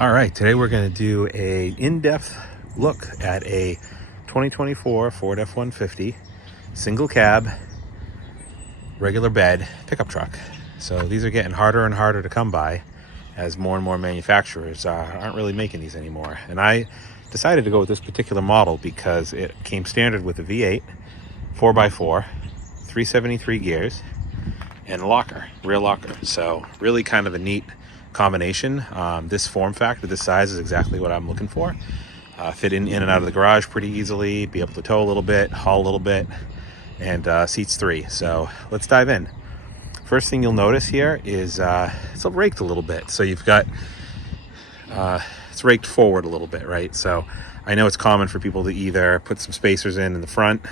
All right, today we're going to do a in-depth look at a 2024 Ford F-150 single cab, regular bed pickup truck. So these are getting harder and harder to come by as more and more manufacturers aren't really making these anymore. And I decided to go with this particular model because it came standard with a V8, 4x4, 373 gears, and locker, rear locker. So really kind of a neat combination. This form factor, this size is exactly what I'm looking for. Fit in and out of the garage pretty easily, be able to tow a little bit, haul a little bit, and seats 3. So let's dive in. First thing you'll notice here is it's raked a little bit. So you've got, it's raked forward a little bit, right? So I know it's common for people to either put some spacers in the front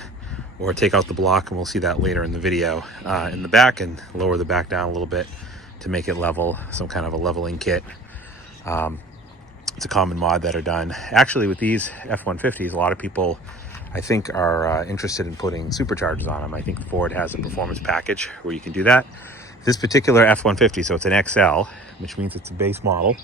or take out the block, and we'll see that later in the video, in the back, and lower the back down a little bit to make it level, some kind of a leveling kit. It's a common mod that are done. Actually, with these F-150s, a lot of people, I think, are interested in putting superchargers on them. I think Ford has a performance package where you can do that. This particular F-150, so it's an XL, which means it's a base model,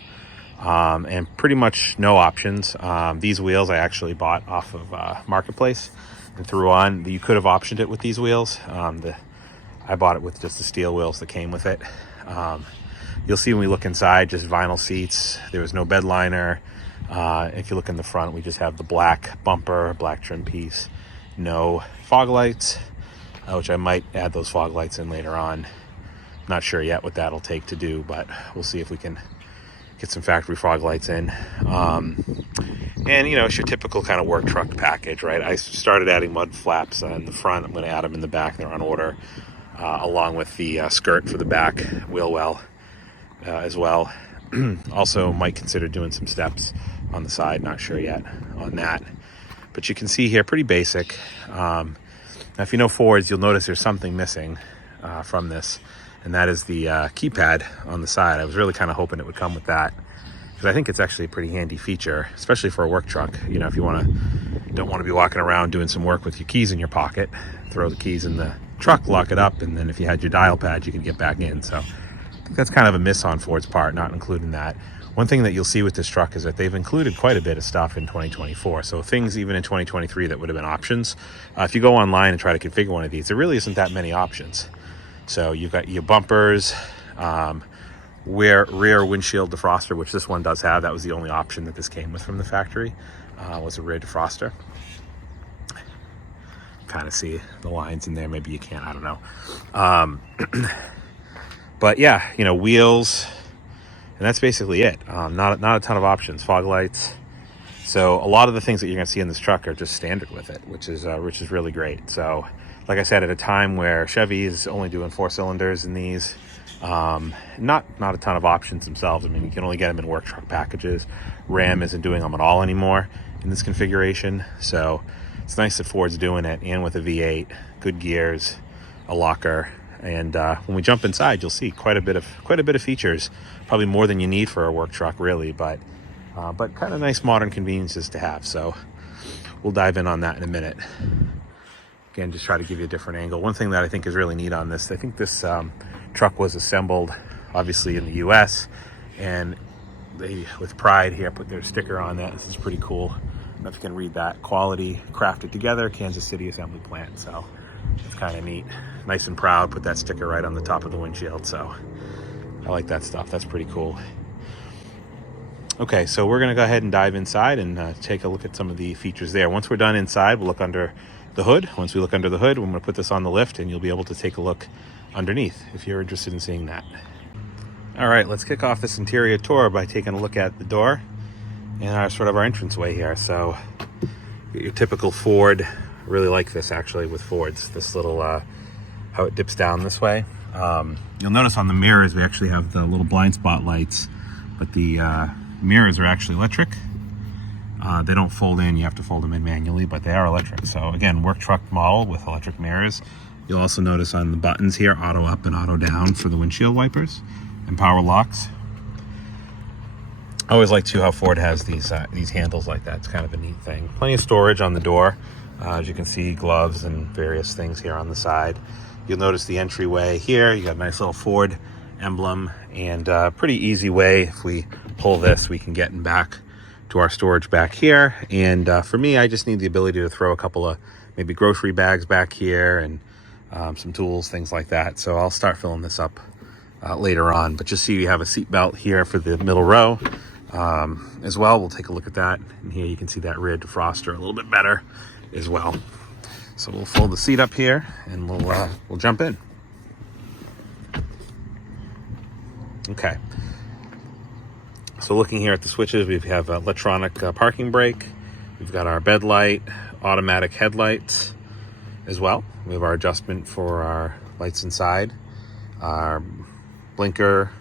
and pretty much no options. These wheels I actually bought off of Marketplace and threw on. You could have optioned it with these wheels. I bought it with just the steel wheels that came with it. You'll see when we look inside, just vinyl seats. There was no bed liner. If you look in the front, we just have the black bumper, black trim piece, no fog lights, which I might add those fog lights in later on. Not sure yet what that'll take to do, but we'll see if we can get some factory fog lights in. And you know, it's your typical kind of work truck package, right? I started adding mud flaps in the front. I'm going to add them in the back. They're on order, along with the skirt for the back wheel well as well. Also might consider doing some steps on the side. Not sure yet on that, but you can see here, pretty basic. Now if you know Fords, you'll notice there's something missing from this, and that is the keypad on the side. I was really kind of hoping it would come with that, because I think it's actually a pretty handy feature, especially for a work truck. You know, if you don't want to be walking around doing some work with your keys in your pocket, throw the keys in the truck, lock it up, and then if you had your dial pad, you could get back in. So I think that's kind of a miss on Ford's part, not including that. One thing that you'll see with this truck is that they've included quite a bit of stuff in 2024. So things even in 2023 that would have been options. If you go online and try to configure one of these, there really isn't that many options. So you've got your bumpers, rear windshield defroster, which this one does have. That was the only option that this came with from the factory, was a rear defroster. Kind of see the lines in there. Maybe you can't, I don't know. But yeah, you know, wheels, and that's basically it. Not a ton of options. Fog lights. So a lot of the things that you're going to see in this truck are just standard with it, which is really great. So like I said, at a time where Chevy is only doing 4 cylinders in these, not a ton of options themselves. I mean, you can only get them in work truck packages. Ram isn't doing them at all anymore in this configuration. So it's nice that Ford's doing it, and with a V8, good gears, a locker. And when we jump inside, you'll see quite a bit of features, probably more than you need for a work truck, really, but kind of nice modern conveniences to have. So we'll dive in on that in a minute. Again, just try to give you a different angle. One thing that I think is really neat on this, I think this truck was assembled, obviously, in the U.S., and they, with pride here, put their sticker on that. This is pretty cool. I don't know if you can read that. Quality crafted together, Kansas City assembly plant. So it's kind of neat. Nice and proud, put that sticker right on the top of the windshield. So I like that stuff. That's pretty cool. Okay, so we're going to go ahead and dive inside and take a look at some of the features there. Once we're done inside, we'll look under the hood. Once we look under the hood, I'm going to put this on the lift, and you'll be able to take a look underneath if you're interested in seeing that. All right, let's kick off this interior tour by taking a look at the door and our entranceway here. So your typical Ford. Really like this, actually, with Fords, this little how it dips down this way. You'll notice on the mirrors we actually have the little blind spot lights, but the mirrors are actually electric. They don't fold in, you have to fold them in manually, but they are electric. So again, work truck model with electric mirrors. You'll also notice on the buttons here, auto up and auto down for the windshield wipers, and power locks. I always like too how Ford has these handles like that. It's kind of a neat thing. Plenty of storage on the door. As you can see, gloves and various things here on the side. You'll notice the entryway here. You got a nice little Ford emblem, and pretty easy way. If we pull this, we can get in back to our storage back here. And for me, I just need the ability to throw a couple of maybe grocery bags back here and some tools, things like that. So I'll start filling this up later on. But just so you have a seat belt here for the middle row as well. We'll take a look at that. And here you can see that rear defroster a little bit better as well. So we'll fold the seat up here and we'll jump in. Okay. So looking here at the switches, we have electronic parking brake. We've got our bed light, automatic headlights as well. We have our adjustment for our lights inside. Our blinker,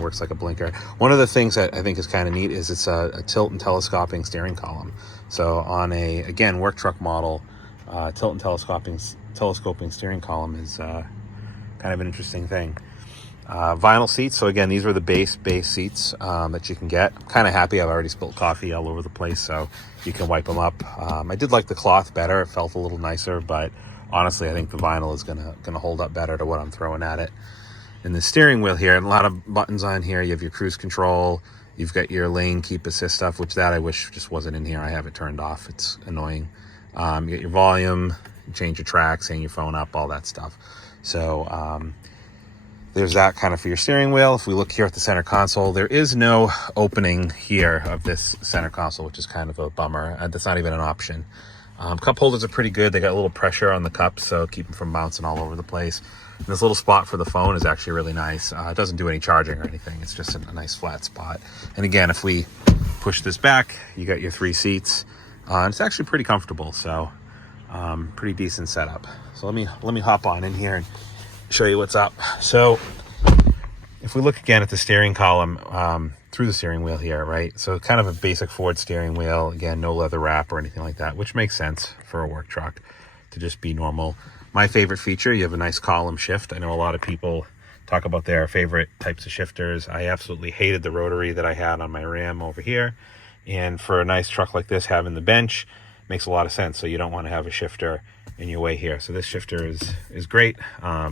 works like a blinker. One of the things that I think is kind of neat is it's a tilt and telescoping steering column. So on a, again, work truck model, tilt and telescoping steering column is kind of an interesting thing. Vinyl seats. So again, these are the base seats that you can get. I'm kind of happy. I've already spilled coffee all over the place, so you can wipe them up. I did like the cloth better. It felt a little nicer, but honestly, I think the vinyl is gonna hold up better to what I'm throwing at it. And the steering wheel here, a lot of buttons on here. You have your cruise control. You've got your lane keep assist stuff, which that I wish just wasn't in here. I have it turned off. It's annoying. You get your volume, change your tracks, hang your phone up, all that stuff. So there's that kind of for your steering wheel. If we look here at the center console, there is no opening here of this center console, which is kind of a bummer. That's not even an option. Cup holders are pretty good. They got a little pressure on the cups, so keep them from bouncing all over the place. And this little spot for the phone is actually really nice. It doesn't do any charging or anything. It's just a nice flat spot. And again, if we push this back, you got your 3 seats. And it's actually pretty comfortable, so pretty decent setup. So let me hop on in here and show you what's up. So if we look again at the steering column through the steering wheel here, right? So kind of a basic Ford steering wheel. Again, no leather wrap or anything like that, which makes sense for a work truck to just be normal. My favorite feature, you have a nice column shift. I know a lot of people talk about their favorite types of shifters. I absolutely hated the rotary that I had on my Ram over here. And for a nice truck like this, having the bench makes a lot of sense. So you don't want to have a shifter in your way here. So this shifter is great,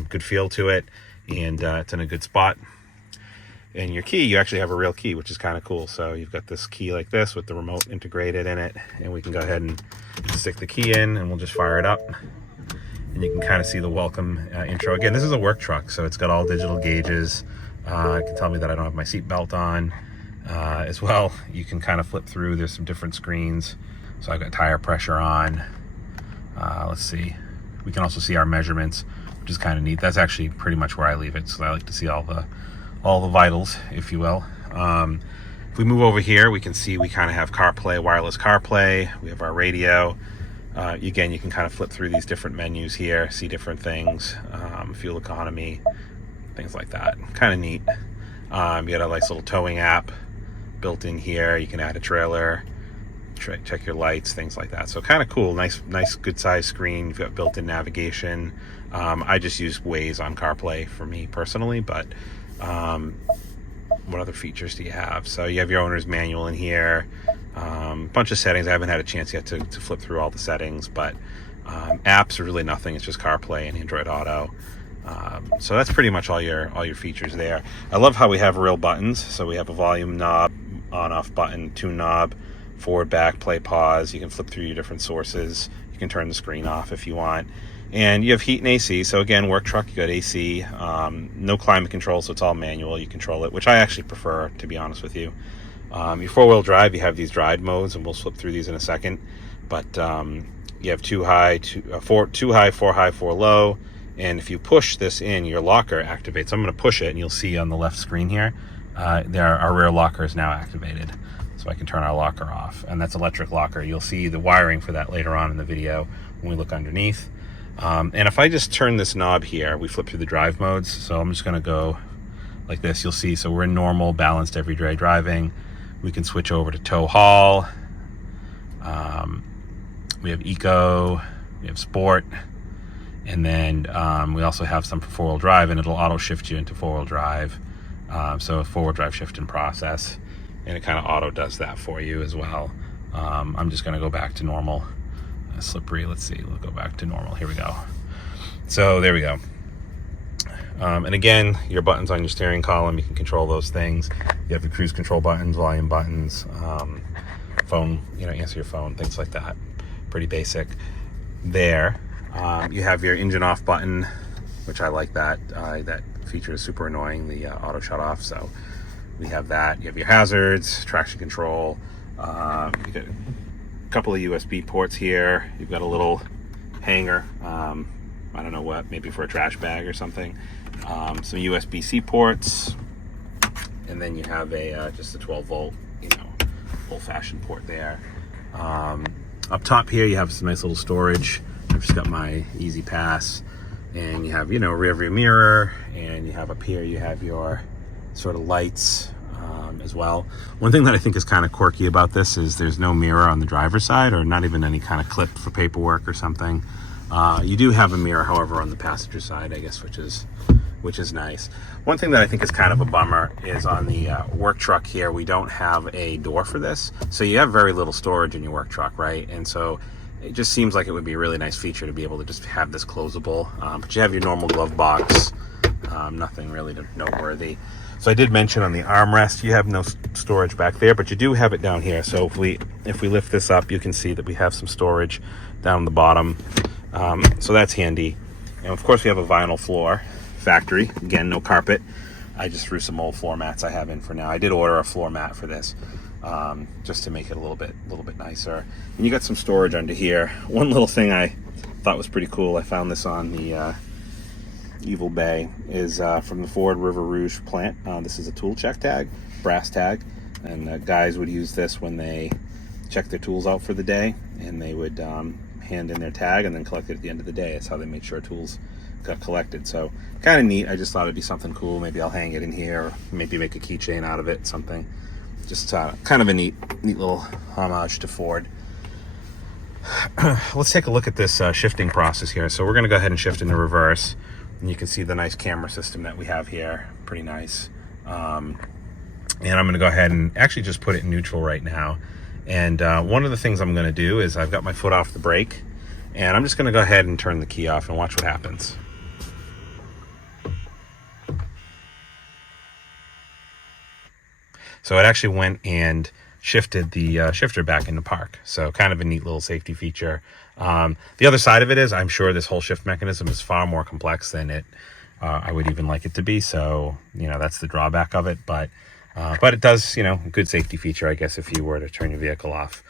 good feel to it, and it's in a good spot. And your key, you actually have a real key, which is kind of cool. So you've got this key like this with the remote integrated in it, and we can go ahead and stick the key in and we'll just fire it up. And you can kind of see the welcome intro. Again, this is a work truck, so it's got all digital gauges. It can tell me that I don't have my seat belt on as well. You can kind of flip through. There's some different screens. So I've got tire pressure on. Let's see. We can also see our measurements, which is kind of neat. That's actually pretty much where I leave it, so I like to see all the vitals, if you will. If we move over here, we can see we kind of have CarPlay, wireless CarPlay. We have our radio. Again, you can kind of flip through these different menus here, see different things, fuel economy, things like that. Kind of neat. You got a nice little towing app built in here. You can add a trailer, check your lights, things like that. So kind of cool. Nice good size screen. You've got built-in navigation. I just use Waze on CarPlay for me personally, but what other features do you have? So you have your owner's manual in here, bunch of settings. I haven't had a chance yet to flip through all the settings, but apps are really nothing. It's just CarPlay and Android Auto. So that's pretty much all your features there. I love how we have real buttons. So we have a volume knob, on-off button, tune knob, forward, back, play, pause. You can flip through your different sources. You can turn the screen off if you want. And you have heat and AC. So again, work truck, you got AC. No climate control, so it's all manual. You control it, which I actually prefer, to be honest with you. Your four-wheel drive, you have these drive modes, and we'll flip through these in a second. But you have 2 high, 4 high, 4 high, 4 low. And if you push this in, your locker activates. I'm going to push it, and you'll see on the left screen here, our rear locker is now activated. So I can turn our locker off, and that's electric locker. You'll see the wiring for that later on in the video when we look underneath. And if I just turn this knob here, we flip through the drive modes. So I'm just going to go like this. You'll see, so we're in normal, balanced, everyday driving. We can switch over to tow haul. We have eco, we have sport, and then we also have some for four-wheel drive, and it'll auto shift you into four-wheel drive. So four-wheel drive shift in process, and it kind of auto does that for you as well. I'm just going to go back to normal. Slippery, let's see, we'll go back to normal. Here we go. So there we go. And again, your buttons on your steering column, you can control those things. You have your cruise control buttons, volume buttons, phone, answer your phone, things like that. Pretty basic there. You have your engine off button, which I like that. That feature is super annoying, the auto shut off. So we have that. You have your hazards, traction control. You got a couple of USB ports here. You've got a little hanger. I don't know what, maybe for a trash bag or something. Some USB-C ports, and then you have a just a 12-volt, old-fashioned port there. Up top here, you have some nice little storage. I've just got my Easy Pass, and you have, rear view mirror, and you have up here, you have your sort of lights as well. One thing that I think is kind of quirky about this is there's no mirror on the driver's side, or not even any kind of clip for paperwork or something. You do have a mirror, however, on the passenger side, I guess, which is nice. One thing that I think is kind of a bummer is on the work truck here, we don't have a door for this. So you have very little storage in your work truck, right? And so it just seems like it would be a really nice feature to be able to just have this closable. But you have your normal glove box, nothing really noteworthy. So I did mention on the armrest, you have no storage back there, but you do have it down here. So if we lift this up, you can see that we have some storage down the bottom. So that's handy. And of course we have a vinyl floor, factory. Again, no carpet. I just threw some old floor mats I have in for now. I did order a floor mat for this, just to make it a little bit nicer. And you got some storage under here. One little thing I thought was pretty cool, I found this on the Evil Bay, is from the Ford River Rouge plant. This is a tool check tag, brass tag, and guys would use this when they check their tools out for the day, and they would hand in their tag and then collect it at the end of the day. That's how they make sure tools got collected. So kind of neat. I just thought it'd be something cool. Maybe I'll hang it in here, or maybe make a keychain out of it, something. Just kind of a neat little homage to Ford. Let's take a look at this shifting process here. So we're going to go ahead and shift into reverse, and you can see the nice camera system that we have here. Pretty nice. And I'm going to go ahead and actually just put it in neutral right now. And one of the things I'm going to do is I've got my foot off the brake, and I'm just going to go ahead and turn the key off and watch what happens. So it actually went and shifted the shifter back into park. So kind of a neat little safety feature. The other side of it is I'm sure this whole shift mechanism is far more complex than I would even like it to be. So, that's the drawback of it. But it does, a good safety feature, I guess, if you were to turn your vehicle off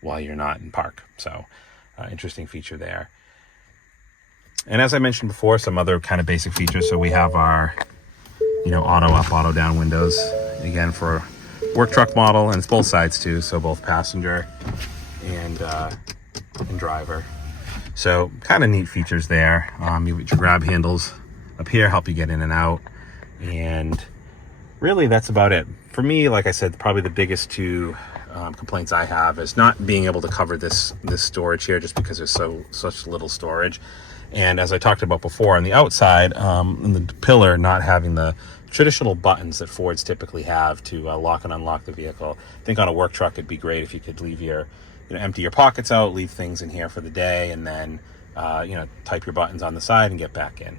while you're not in park. So interesting feature there. And as I mentioned before, some other kind of basic features. So we have our, auto up, auto down windows, again, for work truck model, and it's both sides too. So both passenger and driver. So kind of neat features there. You get your grab handles up here, help you get in and out. And really, that's about it. For me, like I said, probably the biggest two complaints I have is not being able to cover this storage here, just because there's such little storage. And as I talked about before, on the outside, in the pillar, not having the traditional buttons that Fords typically have to lock and unlock the vehicle. I think on a work truck, it'd be great if you could leave your, empty your pockets out, leave things in here for the day, and then, type your buttons on the side and get back in.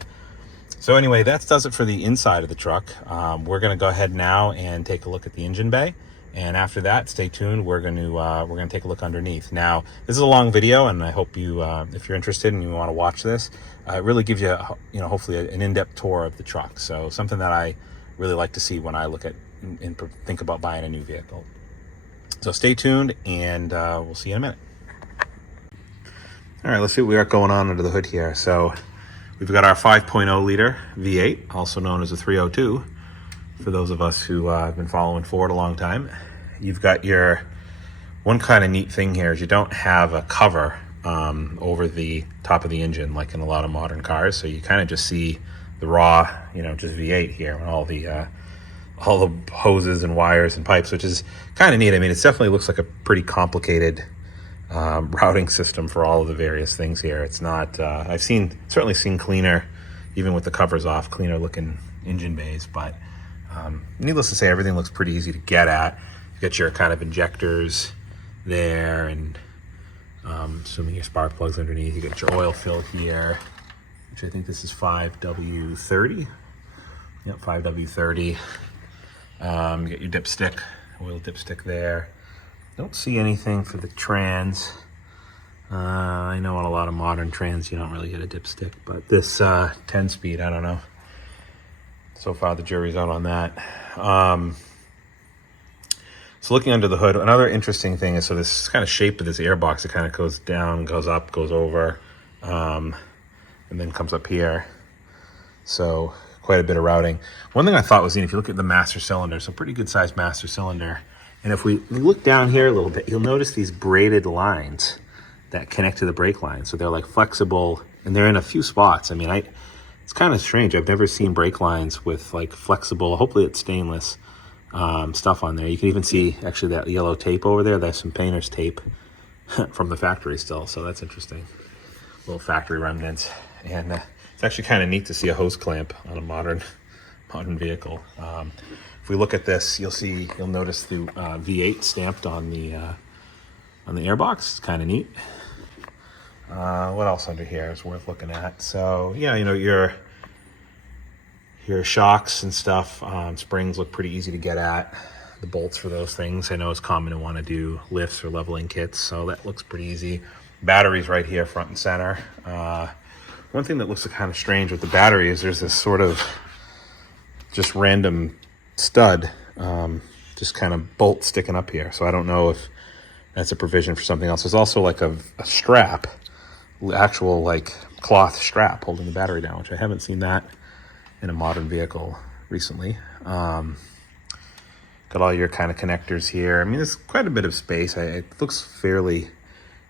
So anyway, that does it for the inside of the truck. We're going to go ahead now and take a look at the engine bay. And after that, stay tuned. We're going to take a look underneath. Now, this is a long video, and I hope you, if you're interested and you want to watch this, it really gives you, hopefully an in-depth tour of the truck. So something that I really like to see when I look at and think about buying a new vehicle. So stay tuned, and we'll see you in a minute. All right, let's see what we got going on under the hood here. So we've got our 5.0 liter V8, also known as a 302. For those of us who have been following Ford a long time, you've got your one kind of neat thing here is you don't have a cover over the top of the engine like in a lot of modern cars. So you kind of just see the raw, just V8 here, and all the hoses and wires and pipes, which is kind of neat. I mean, it definitely looks like a pretty complicated routing system for all of the various things here. It's not. I've certainly seen cleaner, even with the covers off, cleaner looking engine bays, but. Needless to say, everything looks pretty easy to get at. You got your kind of injectors there, and assuming your spark plugs underneath. You got your oil fill here, which I think this is 5W30. Yep, 5W30. You get your dipstick, oil dipstick there. Don't see anything for the trans. I know on a lot of modern trans you don't really get a dipstick, but this 10-speed, I don't know. So far the jury's out on that. So looking under the hood, another interesting thing is, so this kind of shape of this airbox, it kind of goes down, goes up, goes over, and then comes up here. So quite a bit of routing. One thing I thought was, if you look at the master cylinder, it's a pretty good sized master cylinder. And if we look down here a little bit, you'll notice these braided lines that connect to the brake line. So they're like flexible, and they're in a few spots. I mean, it's kind of strange. I've never seen brake lines with like flexible, hopefully it's stainless, stuff on there. You can even see actually that yellow tape over there. There's some painter's tape from the factory still. So that's interesting. Little factory remnants. And it's actually kind of neat to see a hose clamp on a modern vehicle. If we look at this, you'll notice the V8 stamped on the airbox. It's kind of neat. What else under here is worth looking at? So yeah, your shocks and stuff, springs look pretty easy to get at. The bolts for those things, I know it's common to want to do lifts or leveling kits, so that looks pretty easy. Batteries right here, front and center. One thing that looks kind of strange with the battery is there's this sort of just random stud, just kind of bolt sticking up here. So I don't know if that's a provision for something else. There's also like a strap, actual like cloth strap holding the battery down, which I haven't seen that in a modern vehicle recently. Got all your kind of connectors here. I mean, there's quite a bit of space. It looks fairly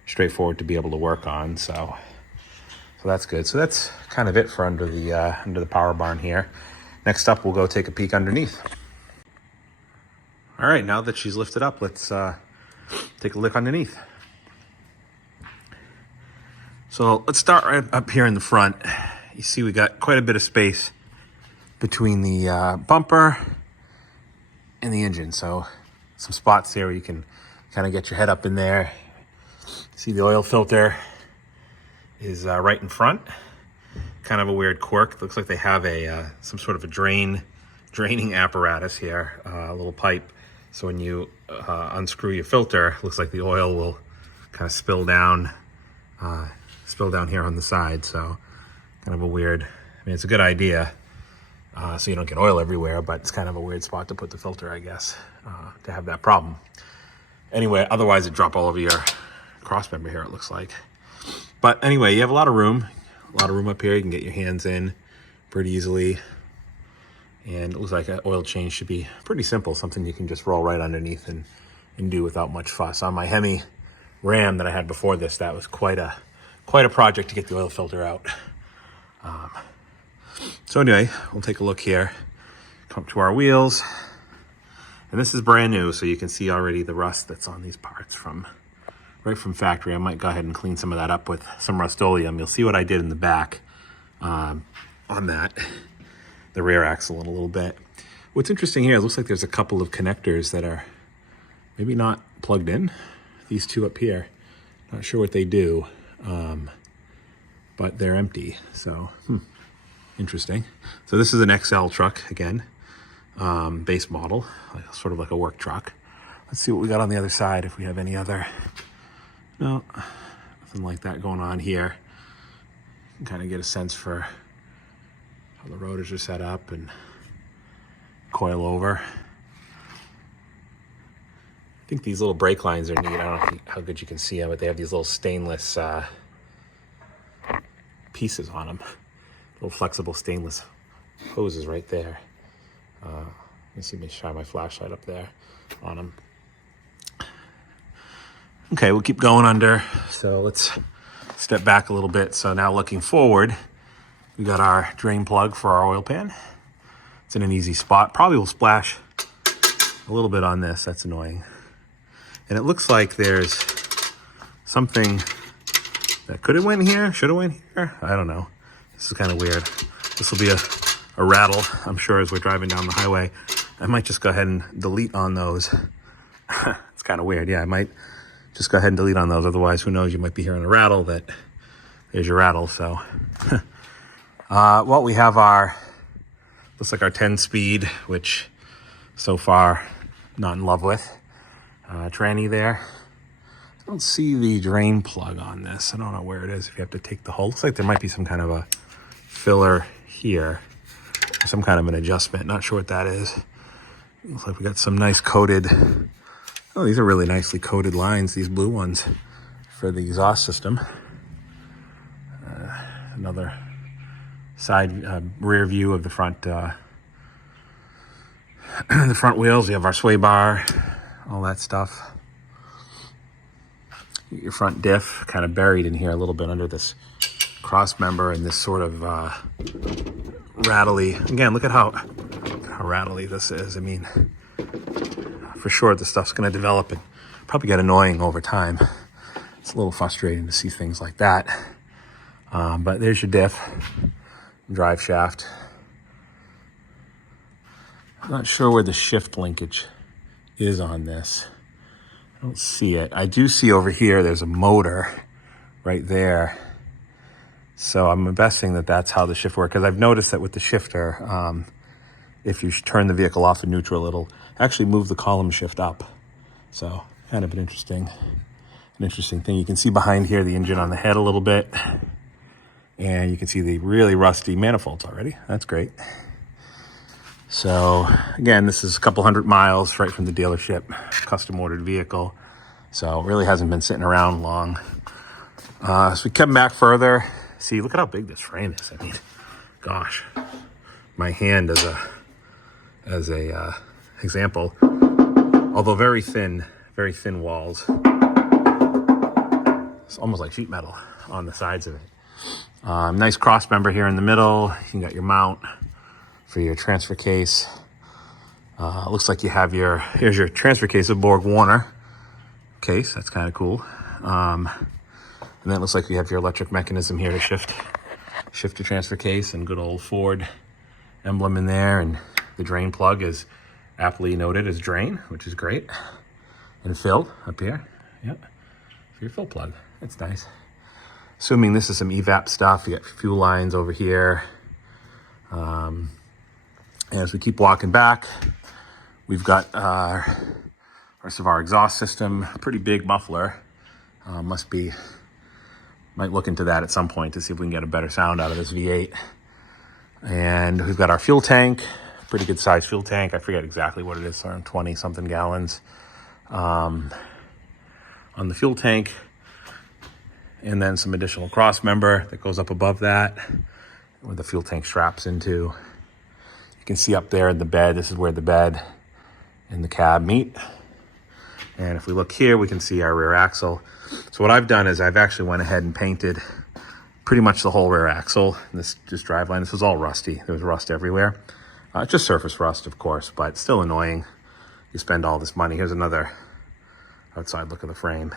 straightforward to be able to work on. So that's good. So that's kind of it for under the power barn here. Next up, we'll go take a peek underneath. All right, now that she's lifted up, let's take a look underneath. So let's start right up here in the front. You see we got quite a bit of space between the bumper and the engine. So some spots there where you can kind of get your head up in there. See the oil filter is right in front. Kind of a weird quirk. Looks like they have some sort of a draining apparatus here, a little pipe. So when you unscrew your filter, looks like the oil will kind of spill down here on the side. So kind of a weird, I mean, it's a good idea, so you don't get oil everywhere, but it's kind of a weird spot to put the filter, I guess, to have that problem. Anyway, otherwise it'd drop all over your crossmember here, it looks like. But anyway, you have a lot of room up here. You can get your hands in pretty easily. And it looks like an oil change should be pretty simple, something you can just roll right underneath and do without much fuss. On my Hemi Ram that I had before this, that was quite a project to get the oil filter out. So anyway, we'll take a look here. Come to our wheels. And this is brand new, so you can see already the rust that's on these parts right from factory. I might go ahead and clean some of that up with some Rust-Oleum. You'll see what I did in the back on that. The rear axle in a little bit. What's interesting here, it looks like there's a couple of connectors that are maybe not plugged in. These two up here, not sure what they do, but they're empty. So interesting. So this is an XL truck again, base model, sort of like a work truck. Let's see what we got on the other side, if we have any other. No, nothing like that going on here. You can kind of get a sense for how the rotors are set up and coil over. I think these little brake lines are neat. I don't know how good you can see them, but they have these little stainless pieces on them. Little flexible stainless hoses right there. Let me see me shine my flashlight up there on them. Okay, we'll keep going under. So let's step back a little bit. So now looking forward, we got our drain plug for our oil pan. It's in an easy spot. Probably will splash a little bit on this. That's annoying. And it looks like there's something that could have went here, should have went here. I don't know. This is kind of weird. This will be a rattle, I'm sure, as we're driving down the highway. I might just go ahead and delete on those. It's kind of weird. Yeah, I might just go ahead and delete on those. Otherwise, who knows, you might be hearing a rattle. There's your rattle. So Well, we have our, looks like our 10-speed, which so far not in love with. Tranny there. I don't see the drain plug on this. I don't know where it is, if you have to take the hole. Looks like there might be some kind of a filler here, some kind of an adjustment. Not sure what that is. Looks like we got some nice coated, oh, these are really nicely coated lines, these blue ones, for the exhaust system. Another side rear view of the front the front wheels. You have our sway bar, all that stuff. Your front diff kind of buried in here a little bit under this cross member and this sort of rattly. Again, look at how rattly this is. I mean, for sure the stuff's going to develop and probably get annoying over time. It's a little frustrating to see things like that. But there's your diff, drive shaft. I'm not sure where the shift linkage is on this. I don't see it. I do see over here there's a motor right there. So I'm guessing that that's how the shift works, because I've noticed that with the shifter, if you turn the vehicle off in neutral, it'll actually move the column shift up. So kind of an interesting thing. You can see behind here the engine on the head a little bit, and you can see the really rusty manifolds already. That's great. So again, this is a couple 100 miles right from the dealership, custom ordered vehicle. So it really hasn't been sitting around long. So we come back further. See, look at how big this frame is. I mean, gosh, my hand as a example, although very thin walls. It's almost like sheet metal on the sides of it. Nice cross member here in the middle. You got your mount for your transfer case. Looks like you have here's your transfer case of Borg Warner case. That's kind of cool. And then it looks like you have your electric mechanism here to shift your transfer case, and good old Ford emblem in there. And the drain plug is aptly noted as drain, which is great. And fill up here. Yep. For your fill plug. That's nice. Assuming this is some evap stuff. You got fuel lines over here. As we keep walking back, we've got rest of our exhaust system, a pretty big muffler. Might look into that at some point to see if we can get a better sound out of this V8. And we've got our fuel tank, pretty good size fuel tank. I forget exactly what it is, around 20 something gallons on the fuel tank. And then some additional cross member that goes up above that, where the fuel tank straps into. You can see up there in the bed, this is where the bed and the cab meet. And if we look here, we can see our rear axle. So what I've done is I've actually went ahead and painted pretty much the whole rear axle. This just driveline, this was all rusty. There was rust everywhere. Just surface rust, of course, but still annoying. You spend all this money. Here's another outside look of the frame.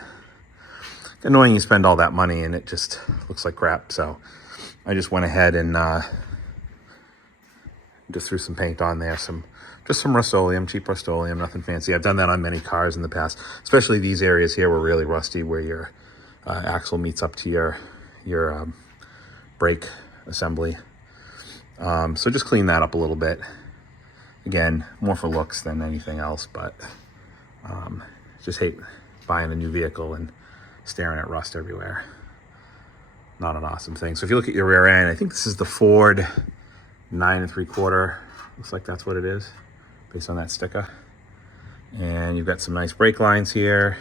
Annoying you spend all that money and it just looks like crap. So I just went ahead and just threw some paint on there, just some Rust-Oleum, cheap Rust-Oleum, nothing fancy. I've done that on many cars in the past, especially these areas here were really rusty, where your axle meets up to your brake assembly. So just clean that up a little bit. Again, more for looks than anything else, but just hate buying a new vehicle and staring at rust everywhere. Not an awesome thing. So if you look at your rear end, I think this is the Ford 9 3/4. Looks like that's what it is, based on that sticker. And you've got some nice brake lines here,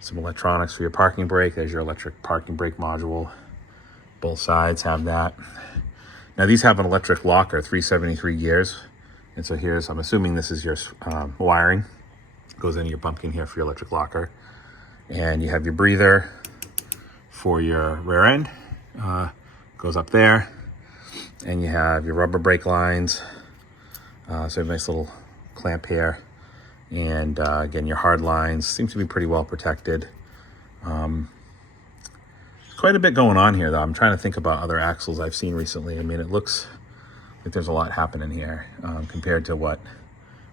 some electronics for your parking brake. There's your electric parking brake module. Both sides have that. Now these have an electric locker, 373 gears. And so here's, I'm assuming this is your wiring. Goes into your pumpkin here for your electric locker. And you have your breather for your rear end. Goes up there. And you have your rubber brake lines. So you have a nice little clamp here. And again, your hard lines seem to be pretty well protected. Quite a bit going on here, though. I'm trying to think about other axles I've seen recently. I mean, it looks like there's a lot happening here compared to what,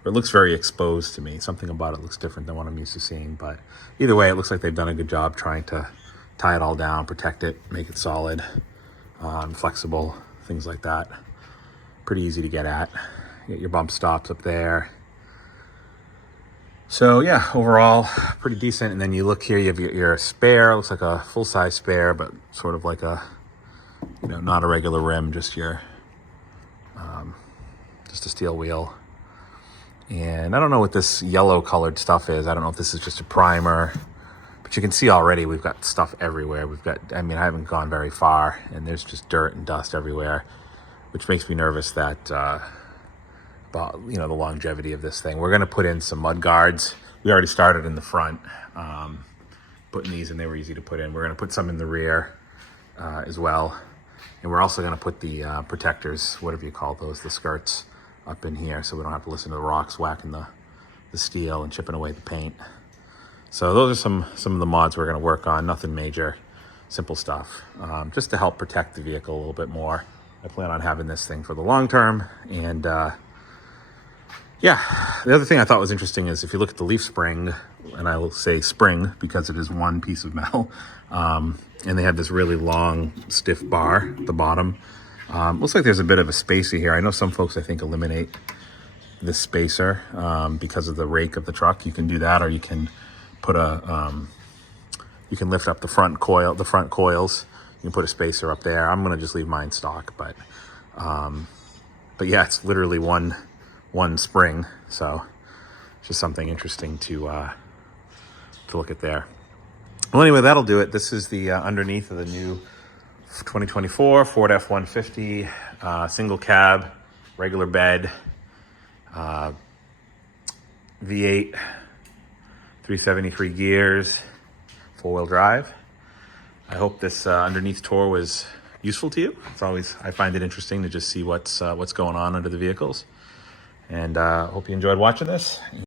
or it looks very exposed to me. Something about it looks different than what I'm used to seeing. But either way, it looks like they've done a good job trying to tie it all down, protect it, make it solid, flexible, things like that. Pretty easy to get at. You get your bump stops up there. So yeah, overall, pretty decent. And then you look here, you have your spare, looks like a full-size spare, but sort of like a, you know, not a regular rim, just your, just a steel wheel. And I don't know what this yellow colored stuff is. I don't know if this is just a primer, but you can see already we've got stuff everywhere. We've got, I mean, I haven't gone very far and there's just dirt and dust everywhere, which makes me nervous that, about, you know, the longevity of this thing. We're going to put in some mud guards. We already started in the front, putting these in. They were easy to put in. We're going to put some in the rear as well. And we're also going to put the protectors, whatever you call those, the skirts, up in here so we don't have to listen to the rocks whacking the steel and chipping away the paint. So those are some of the mods we're going to work on. Nothing major, simple stuff, just to help protect the vehicle a little bit more. I plan on having this thing for the long term. And yeah, the other thing I thought was interesting is if you look at the leaf spring, and I will say spring because it is one piece of metal, and they have this really long, stiff bar at the bottom. Looks like there's a bit of a spacer here. I know some folks, I think, eliminate this spacer because of the rake of the truck. You can do that, or you can put a, you can lift up the front coils. You can put a spacer up there. I'm gonna just leave mine stock, but yeah, it's literally one spring. So just something interesting to look at there. Well, anyway, that'll do it. This is the underneath of the new 2024 Ford F-150, single cab, regular bed, V8, 373 gears, 4-wheel drive. I hope this underneath tour was useful to you. It's always, I find it interesting to just see what's going on under the vehicles. And hope you enjoyed watching this.